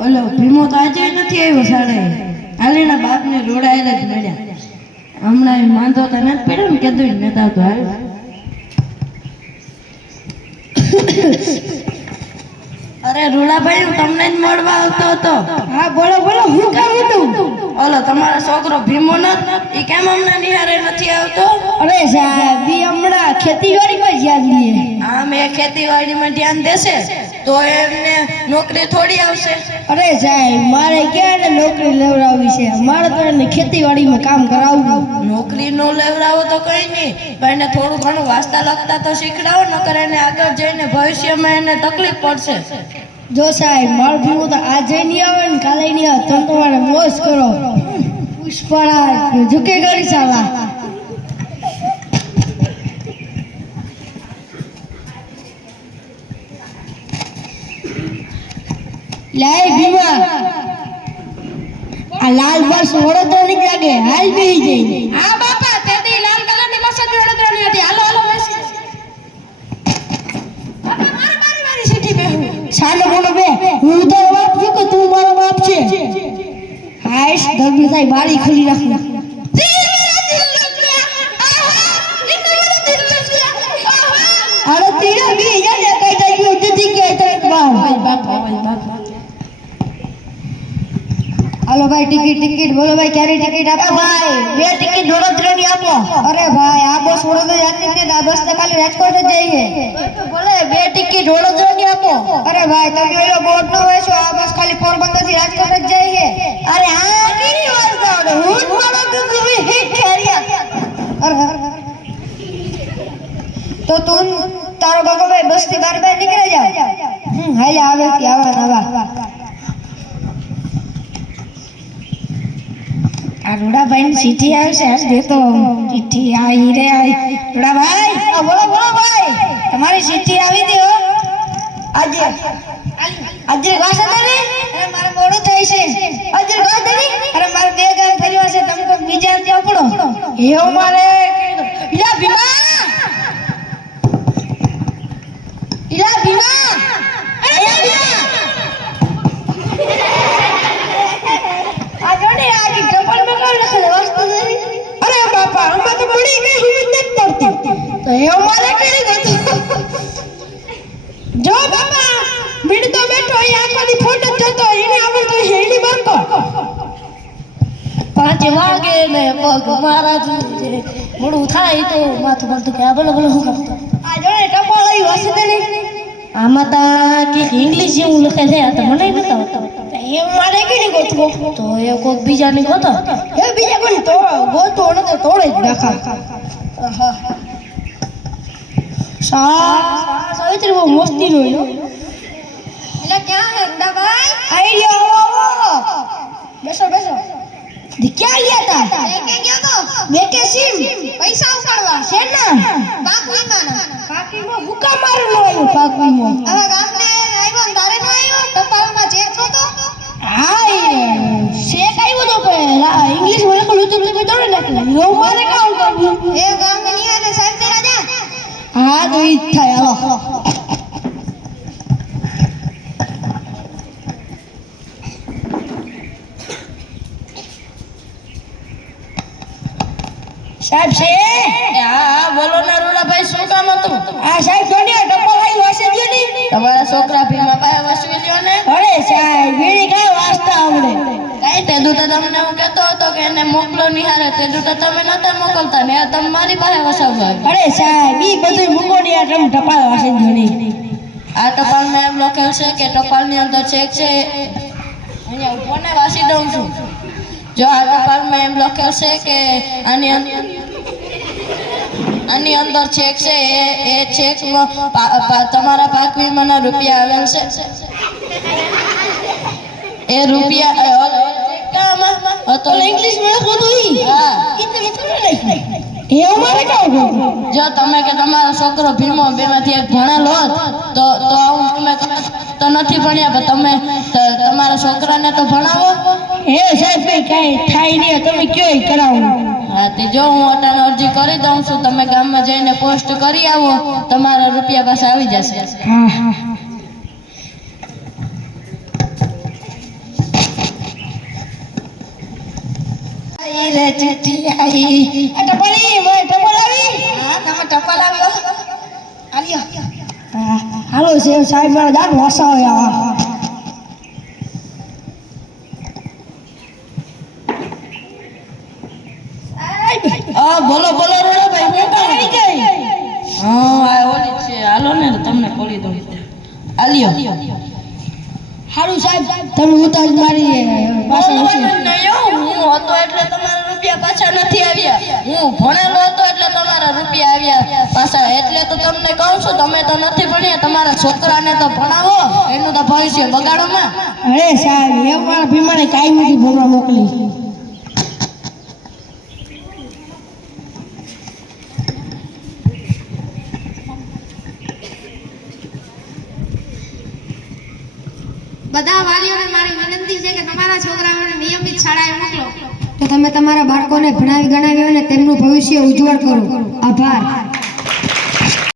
ઓલો ભીમો તો આજે નથી આવ્યો સાડે હાલીના બાપને રોડાયેલા જ મળ્યા હમણાં માંધો તો નથી પડ્યો ને કીધું નતા તો હાલ અરે રૂડાભાઈ હું તમને જ મળવા આવતો હતો હા બોલો બોલો હું કામ હતું ઓલો તમારો છોકરો ભીમો એ કેમ હમણાં નિહારે નથી આવતો અરે સાહેબ ઈ હમણાં ખેતીવાડીમાં ધ્યાન દે હા મેં ખેતીવાડીમાં ધ્યાન દેશે તો એમને નોકરી થોડી આવશે અરે સાહેબ મારે ક્યાં નોકરી લેવડાવવી છે મારે તો એને ખેતીવાડીમાં કામ કરાવવું નોકરી નો લેવડાવો તો કઈ નહીં પણ એને થોડું ઘણું વાંચતા લખતા તો શીખડાવો નકર એને આગળ જઈને ભવિષ્યમાં એને તકલીફ પડશે જો સાહેબ મારું ભીમો તો આજે નહીં આવે ને કાલે નહીં આવે તમે તમારે મોજ કરો પુષ્પરાજ ઝુકે ગળી સાલા લાય ભીમા આ લાલ બસ વડોદરા ની લાગે હાલ બેહી જઈ હા બાપા તેદી લાલ કલરની બસ જ વડોદરાની હતી હાલો હાલો બેસી બાપા મારી સીટી બેહું સાલો બોલો બે હું તો બાપ છું કે તું મારો બાપ છે હાઈશ ધર્મ સાહેબ બારી ખોલી રાખું અરે તેરા બી જાને કઈ જાય જતી કે તરત બાર હાલો ભાઈ ટિકિટ બોલો ભાઈ ક્યારે ટિકિટ આપો ભાઈ બે ટિકિટ વડોદરાની આપો અરે ભાઈ આ બસ વડોદરા જતી ને આ બસ તો ખાલી રાજકોટ જ જઈએ તો બોલે બે ટિકિટ વડોદરાની આપો અરે ભાઈ તમે ઓલો બોર્ડ નો વેચો આ બસ ખાલી પોરબંદર થી રાજકોટ જ જઈએ અરે આ કેની વાત કરો હું મારો તમે હિટ ખેરિયા અરે તો તું તારો બાબા ભાઈ બસ થી બાર નીકળી જાવ હાલે આવે કે આવા આ રૂડાભાઈ ની ચીઠી આવશે આજ દેતો ચીઠી આવી રે આવી રૂડાભાઈ બોલો બોલો ભાઈ તમારી ચીઠી આવી દે હો આજે ગાસ હતા ને અરે મારે મોડું થાય છે આજે ગાસ દે અરે મારે બે ગામ ફર્યા છે તમે કોઈ બીજા ત્યાં પડો એવું મારે ઈલા ભીમા अरे बापा हमें तो बड़ी गई हुई नहीं पड़ती तो ये हमारे केड़ी गई जो बापा बिड तो बैठो यहाँ कभी फोटो जतो इने आवल तो हेडी बरको 5 વાગે ને પગ મારા જુજે મોડું થાય તો માથું બંધ કે બોલો બોલો હું કરતો આ જોડે ટપાળી વાસતે ને આમાં તા કે ઇંગ્લિશ જેવું લખે છે આ તો મને બતાવો ये मारे केड़ी गोतो તો એ કોક બીજાની ગોતો ये बीजा कोन तो गोतो न तो तोड़े नाखा सावित्री वो मस्ती रोयो एला क्या है रुडा भाई आइडिया आओ बेसो क्या लिया था लेके गया तो बेटे सिम पैसा उपाड़वा सेना पाकी में भूका मारनो आयो पाकी में હવે ગામ ને આવ્યો ને તારે નો આવ્યો ટપાલમાં ચેક છો તો હાય શેક આવ્યો તો પેલા ઇંગ્લિશ માં લખલું તો તોડે નાખલા યો મારે કામ કરવું એ ગામ ને નિહાને સાહેબ તે રાજા હા તો ઈ થાય હાલો સાહેબ છે હા બોલો ને રૂડાભાઈ શું કામ હતું આ સાહેબ જોડ્યા ટપાલાઈ વાસે દયો ને તમારા છોકરા ભીમા પાસે વસવી લ્યો ને અરે સાહેબ વીણી કાય વાસ્તા આવડે કઈ તેદું તો તમને હું કહેતો હતો કે એને મોકલો નિહારે તેદું તો તમે નતા મોકલતા ને તમે મારી પાસે વસાવવા અરે સાહેબ ઈ બધું મૂકો ને આ તમે ટપાલ વાસે દયો ને આ ટપાલમાં એમ લખેલ છે કે ટપાલની અંદર ચેક છે અહીંયા ઉપરને વાસી દઉં છું જો આ ટપાલમાં એમ લખેલ છે કે આની અંદર ચેક છે એ ચેક તમારા પાક વીમાના રૂપિયા આવેલ છે એ રૂપિયા તો ઇંગ્લિશ માં લખો તો ઈ હા એ અમારે કામ જો તમે કે તમારો છોકરો ભીમો બેમાંથી એક ભણેલો હોત તો આવું તમે તો નથી ભણ્યા પણ તમે તમારા છોકરાને તો ભણાવો હે સાહેબ કઈ થાય નહીં તમે કયો કરાવો હા તે જો હું અટાણે અરજી કરી દઉં છું તમે ગામમાં જઈને પોસ્ટ કરી આવો તમારા રૂપિયા પાસે આવી જશે હા હા આઈ રે ચિઠ્ઠી આઈ. એ ટપલી મોય ટપલ આવી હા તમે ટપાલ આવ્યો આલ્યો. હાલો છે સાહેબ મારા દાંત વસાવો યાર બોલો બોલો રોડાભાઈ હું કામ આવી ગઈ. હા આ ઓલી છે હાલો ને તમને ખોલી દઉં આલ્યો. હારું સાહેબ તમે ઉતાર મારી પાછળ બોલવાનું નહીં હો. હું હતો એટલે તમારા રૂપિયા પાછા નથી આવ્યા. હું ભણેલો હતો એટલે તમારા રૂપિયા આવ્યા પાછા. એટલે તો તમને કહું છું તમે તો નથી ભણ્યા. તમારા છોકરાને તો ભણાવો એનું તો ભવિષ્ય બગાડો માં. અરે સાહેબ એ મારા ભીમાને કાઈ નથી ભણવા મોકલી બધા વાલીઓને મારી વિનંતી છે કે તમારા છોકરાઓને નિયમિત શાળાએ મોકલો. તો તમે તમારા બાળકોને ભણાવી ગણાવી અને તેમનું ભવિષ્ય ઉજ્જવળ કરો આભાર